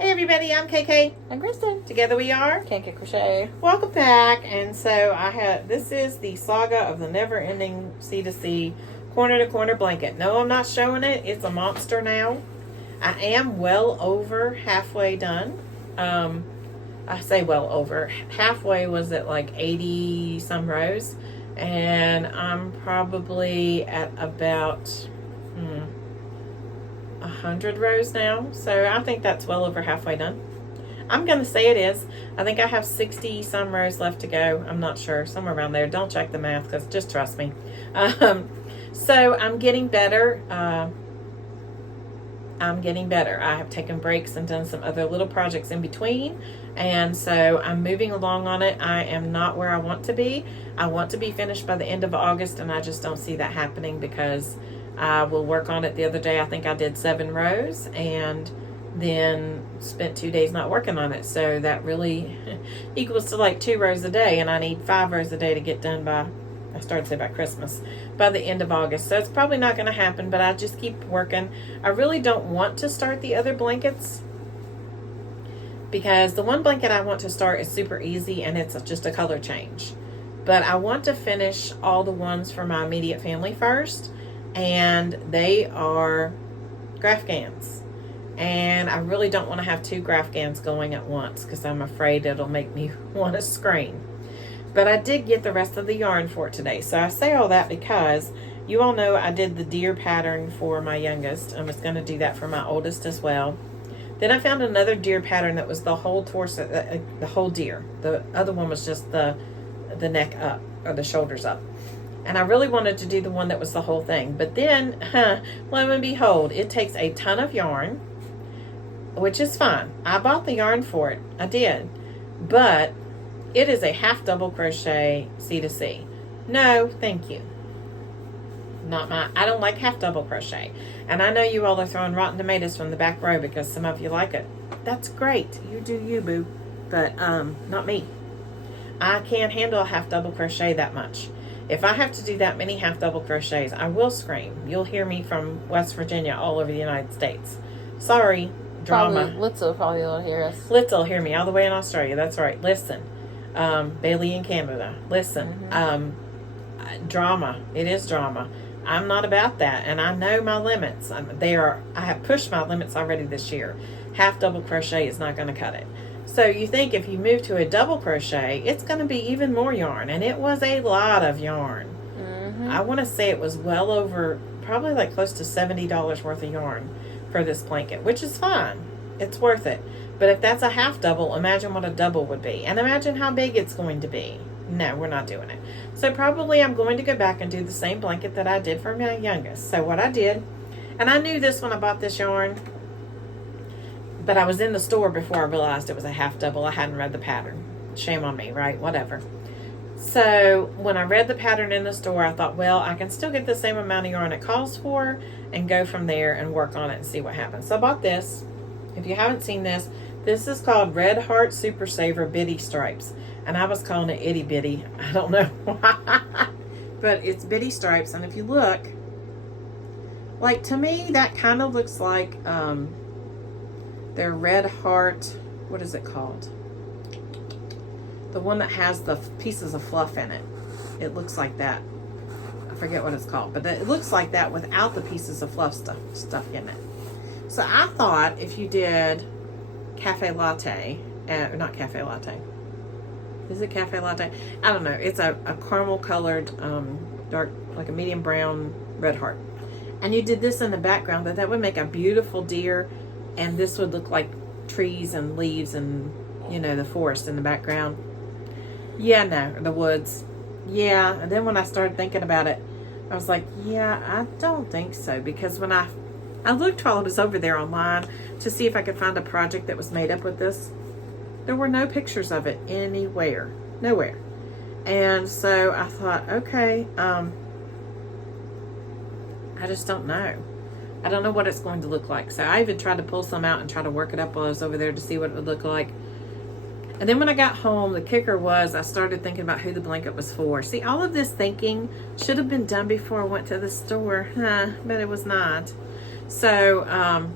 Hey everybody, I'm KK. I'm Kristen. Together we are Can't Crochet. Welcome back. And so this is the saga of the never-ending C2C corner-to-corner blanket. No, I'm not showing it. It's a monster now. I am well over halfway done. I say well over. Halfway was at like 80 some rows, and I'm probably at about 100 rows now, so I think that's well over halfway done. I'm gonna say it is. I think I have 60 some rows left to go. I'm not sure, somewhere around there. Don't check the math, because just trust me. So I'm getting better. I have taken breaks and done some other little projects in between, and so I'm moving along on it. I am not where I want to be. I want to be finished by the end of August, and I just don't see that happening because I will work on it. The other day I think I did 7 rows and then spent 2 days not working on it, so that really equals to like 2 rows a day, and I need 5 rows a day to get done by, I started to say by Christmas, by the end of August. So it's probably not going to happen, but I just keep working. I really don't want to start the other blankets because the one blanket I want to start is super easy and it's just a color change, but I want to finish all the ones for my immediate family first, and they are Grafgans, and I really don't want to have 2 Grafgans going at once because I'm afraid it'll make me want to scream. But I did get the rest of the yarn for it today. So I say all that because you all know I did the deer pattern for my youngest. I was going to do that for my oldest as well. Then I found another deer pattern that was the whole torso, the whole deer. The other one was just the neck up, or the shoulders up. And I really wanted to do the one that was the whole thing. But then, lo and behold, it takes a ton of yarn, which is fine. I bought the yarn for it. I did. But it is a half double crochet C2C. No, thank you. I don't like half double crochet. And I know you all are throwing rotten tomatoes from the back row because some of you like it. That's great. You do you, boo. But not me. I can't handle a half double crochet that much. If I have to do that many half double crochets, I will scream. You'll hear me from West Virginia all over the United States. Sorry, drama. Little probably will hear us. Little hear me all the way in Australia. That's right. Listen. Bailey in Canada. Listen. Drama. It is drama. I'm not about that, and I know my limits. I have pushed my limits already this year. Half double crochet is not going to cut it. So you think if you move to a double crochet, it's going to be even more yarn, and it was a lot of yarn. I want to say it was well over, probably like close to $70 worth of yarn for this blanket, which is fine. It's worth it. But if that's a half double, imagine what a double would be, and imagine how big it's going to be. No, we're not doing it. So probably I'm going to go back and do the same blanket that I did for my youngest. So what I did, and I knew this when I bought this yarn, but I was in the store before I realized it was a half double. I hadn't read the pattern. Shame on me, right? Whatever. So when I read the pattern in the store, I thought, well, I can still get the same amount of yarn it calls for and go from there and work on it and see what happens. So I bought this. If you haven't seen this, this is called Red Heart Super Saver Bitty Stripes. And I was calling it Itty Bitty. I don't know why. But it's Bitty Stripes. And if you look, like to me, that kind of looks like their Red Heart, what is it called? The one that has the pieces of fluff in it. It looks like that. I forget what it's called. But it looks like that without the pieces of fluff stuff in it. So I thought if you did cafe latte, not cafe latte. Is it cafe latte? I don't know. It's a caramel colored, dark, like a medium brown red heart. And you did this in the background, that would make a beautiful deer, and this would look like trees and leaves and, you know, the forest in the background. Yeah, no, the woods. Yeah, and then when I started thinking about it, I was like, yeah, I don't think so, because when I looked while I was over there online to see if I could find a project that was made up with this, there were no pictures of it anywhere. Nowhere. And so I thought, okay, I just don't know. I don't know what it's going to look like. So I even tried to pull some out and try to work it up while I was over there to see what it would look like. And then when I got home, the kicker was I started thinking about who the blanket was for. See, all of this thinking should have been done before I went to the store, but it was not. So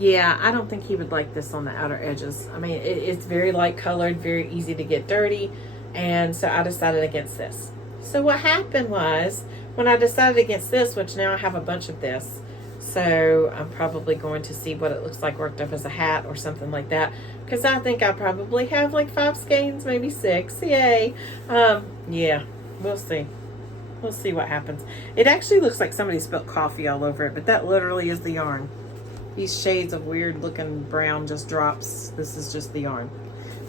Yeah, I don't think he would like this on the outer edges. I mean, it's very light colored, very easy to get dirty, and so I decided against this. So what happened was, when I decided against this, which now I have a bunch of this, so I'm probably going to see what it looks like worked up as a hat or something like that, because I think I probably have like 5 skeins, maybe 6. Yay. Yeah, we'll see. We'll see what happens. It actually looks like somebody spilled coffee all over it, but that literally is the yarn. These shades of weird looking brown just drops. This is just the yarn.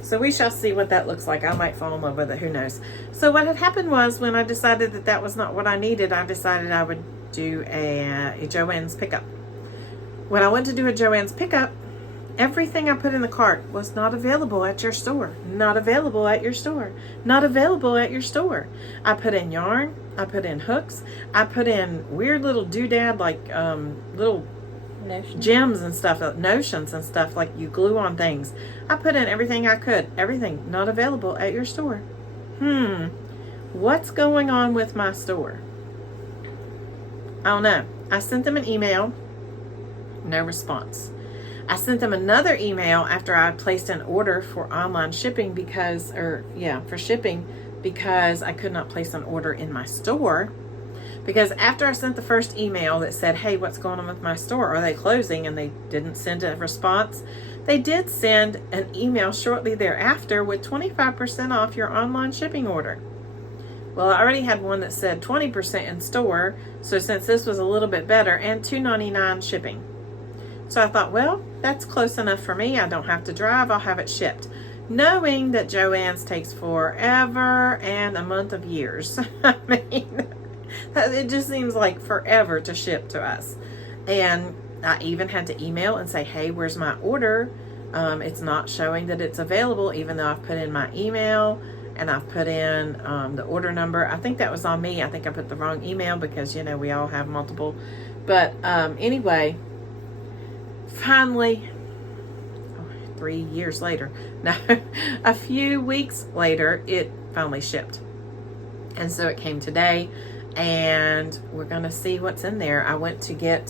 So we shall see what that looks like. I might fall in love with it. Who knows? So what had happened was, when I decided that that was not what I needed, I decided I would do a Joann's pickup. When I went to do a Joann's pickup, everything I put in the cart was not available at your store. Not available at your store. Not available at your store. I put in yarn. I put in hooks. I put in weird little doodad, like little gems and stuff, notions and stuff like you glue on things. I put in everything I could. Everything not available at your store. What's going on with my store? I don't know. I sent them an email. No response. I sent them another email after I placed an order for online shipping for shipping because I could not place an order in my store. Because after I sent the first email that said, hey, what's going on with my store? Are they closing? And they didn't send a response. They did send an email shortly thereafter with 25% off your online shipping order. Well, I already had one that said 20% in store. So since this was a little bit better, and $2.99 shipping. So I thought, well, that's close enough for me. I don't have to drive. I'll have it shipped. Knowing that Joann's takes forever and a month of years. I mean, it just seems like forever to ship to us. And I even had to email and say, hey, where's my order? It's not showing that it's available, even though I've put in my email and I've put in the order number. I think that was on me. I think I put the wrong email because, you know, we all have multiple. But anyway, finally, 3 years later, no, a few weeks later, it finally shipped. And so it came today. And we're going to see what's in there. We went to get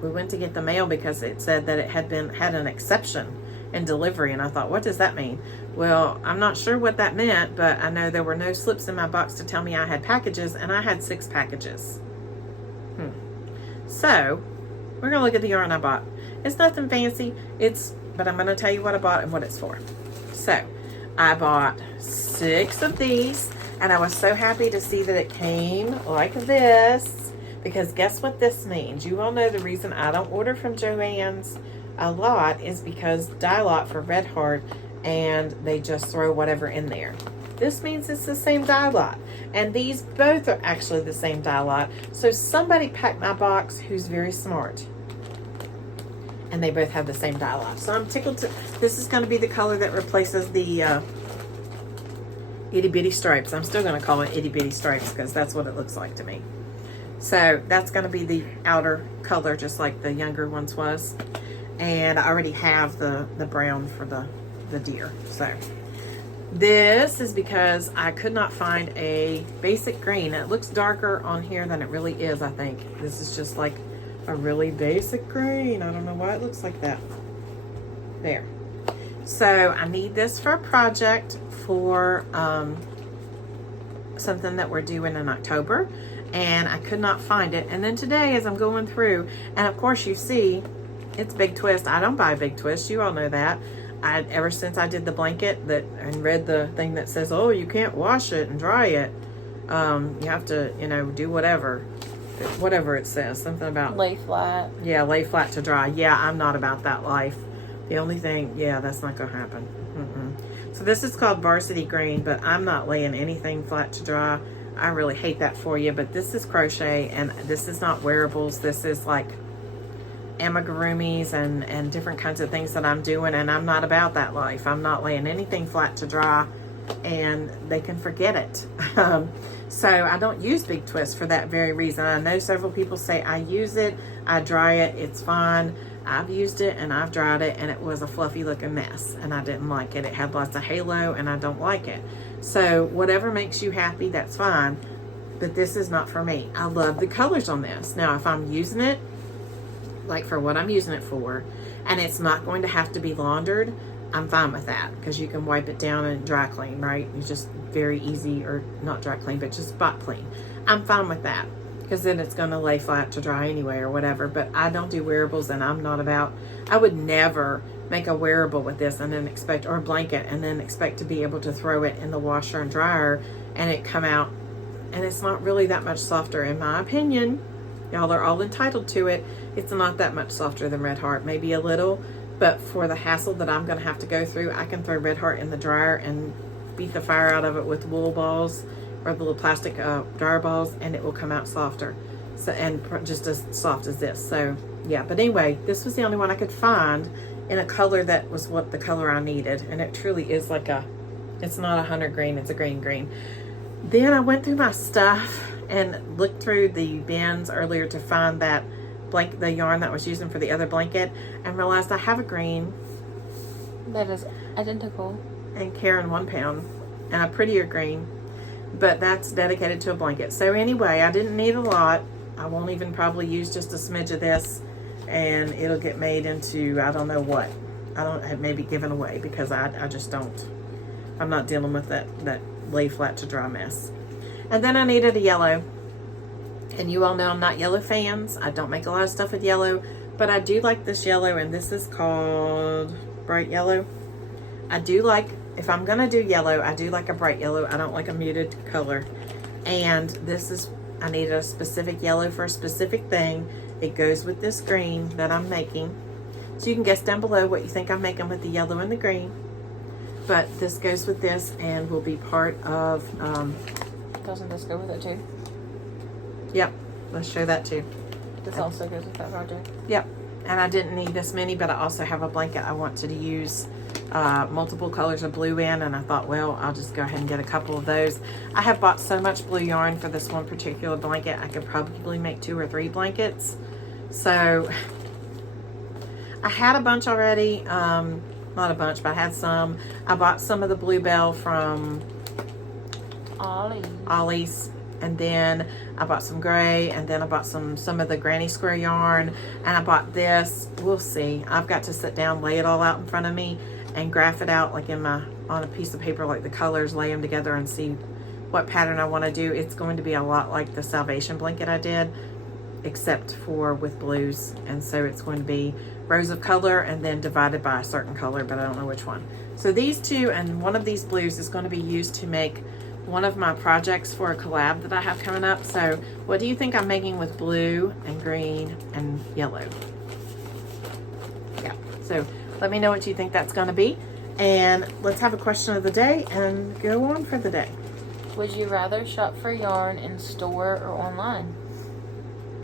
the mail because it said that it had an exception in delivery. And I thought, what does that mean? Well, I'm not sure what that meant, but I know there were no slips in my box to tell me I had packages, and I had 6 packages. So we're going to look at the yarn I bought. It's nothing fancy. But I'm going to tell you what I bought and what it's for. So I bought 6 of these. And I was so happy to see that it came like this, because guess what this means? You all know the reason I don't order from Joann's a lot is because dye lot for Red Heart, and they just throw whatever in there. This means it's the same dye lot, and these both are actually the same dye lot. So somebody packed my box who's very smart, and they both have the same dye lot. So I'm tickled to. This is going to be the color that replaces the itty bitty stripes. I'm still going to call it itty bitty stripes because that's what it looks like to me. So that's going to be the outer color, just like the younger ones was. And I already have the brown for the deer. So this is because I could not find a basic green. It looks darker on here than it really is, I think. This is just like a really basic green. I don't know why it looks like that. There. So I need this for a project for something that we're doing in October, and I could not find it. And then today, as I'm going through, and of course you see it's Big Twist. I don't buy Big Twist, you all know that. Ever since I did the blanket and read the thing that says, oh, you can't wash it and dry it, you have to, you know, do whatever it says, something about lay flat. Yeah, lay flat to dry. Yeah, I'm not about that life. The only thing, yeah, that's not gonna happen. So this is called Varsity Green, but I'm not laying anything flat to dry. I really hate that for you, but this is crochet, and this is not wearables. This is like amigurumis and different kinds of things that I'm doing, and I'm not about that life. I'm not laying anything flat to dry, and they can forget it. So I don't use Big Twist for that very reason. I know several people say I use it, I dry it, it's fine. I've used it and I've dried it, and it was a fluffy looking mess, and I didn't like it. It had lots of halo, and I don't like it. So whatever makes you happy, that's fine, but this is not for me. I love the colors on this. Now if I'm using it like for what I'm using it for, and it's not going to have to be laundered, I'm fine with that, because you can wipe it down and dry clean, right? It's just very easy, or not dry clean, but just spot clean. I'm fine with that, because then it's going to lay flat to dry anyway or whatever. But I don't do wearables, and I would never make a wearable with this and then expect, or a blanket, and then expect to be able to throw it in the washer and dryer and it come out, and it's not really that much softer, in my opinion. Y'all are all entitled to it. It's not that much softer than Red Heart, maybe a little, but for the hassle that I'm going to have to go through, I can throw Red Heart in the dryer and beat the fire out of it with wool balls or the little plastic dryer balls, and it will come out softer. So, and just as soft as this. So yeah, but anyway, this was the only one I could find in a color that was what the color I needed, and it truly is like it's not a hunter green, it's a green. Then I went through my stuff and looked through the bins earlier to find that the yarn that I was using for the other blanket, and realized I have a green that is identical, and Karen 1 pound, and a prettier green, but that's dedicated to a blanket. So anyway, I didn't need a lot. I won't even probably use just a smidge of this, and it'll get made into, I don't know what. I don't, maybe given away, because I just don't, I'm not dealing with that lay flat to dry mess. And then I needed a yellow, and you all know I'm not yellow fans. I don't make a lot of stuff with yellow, but I do like this yellow, and this is called bright yellow. I do like, if I'm gonna do yellow, I do like a bright yellow. I don't like a muted color. And this is, I needed a specific yellow for a specific thing. It goes with this green that I'm making. So you can guess down below what you think I'm making with the yellow and the green. But this goes with this and will be part of... doesn't this go with it too? Yep, let's show that too. This also goes with that project. Yep, and I didn't need this many, but I also have a blanket I wanted to use multiple colors of blue in, and I thought, well, I'll just go ahead and get a couple of those. I have bought so much blue yarn for this one particular blanket, I could probably make 2 or 3 blankets. So I had a bunch already, not a bunch, but I had some. I bought some of the Bluebell from Ollie's, and then I bought some gray, and then I bought some of the granny square yarn, and I bought this. We'll see. I've got to sit down, lay it all out in front of me, and graph it out like on a piece of paper, like the colors, lay them together and see what pattern I want to do. It's going to be a lot like the Salvation blanket I did, except for with blues, and so it's going to be rows of color and then divided by a certain color, but I don't know which one. So these two and one of these blues is going to be used to make one of my projects for a collab that I have coming up. So what do you think I'm making with blue and green and yellow? Yeah, so let me know what you think that's going to be, and let's have a question of the day and go on for the day. Would you rather shop for yarn in store or online?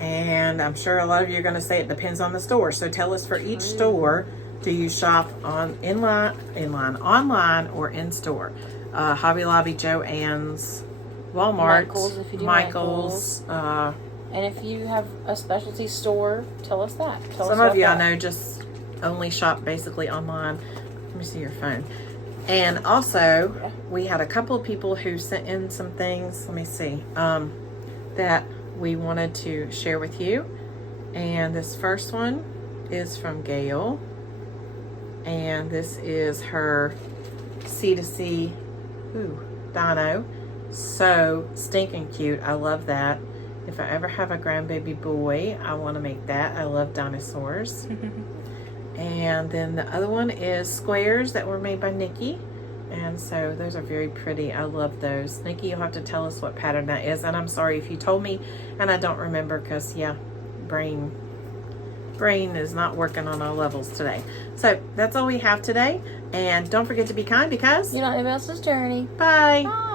And I'm sure a lot of you are going to say it depends on the store. So tell us, for each store, do you shop online or in store? Hobby Lobby, Joann's, Walmart, Michael's, if you do Michael's. And if you have a specialty store, tell us that. Some of you I know just only shop basically online. Let me see your phone. And also, we had a couple of people who sent in some things. Let me see. That we wanted to share with you. And this first one is from Gail. And this is her C2C dino. So stinking cute. I love that. If I ever have a grandbaby boy, I want to make that. I love dinosaurs. And then the other one is squares that were made by Nikki. And so those are very pretty. I love those. Nikki, you'll have to tell us what pattern that is. And I'm sorry if you told me and I don't remember, because yeah, brain is not working on all levels today. So that's all we have today. And don't forget to be kind, because you're not anybody else's journey. Bye. Bye.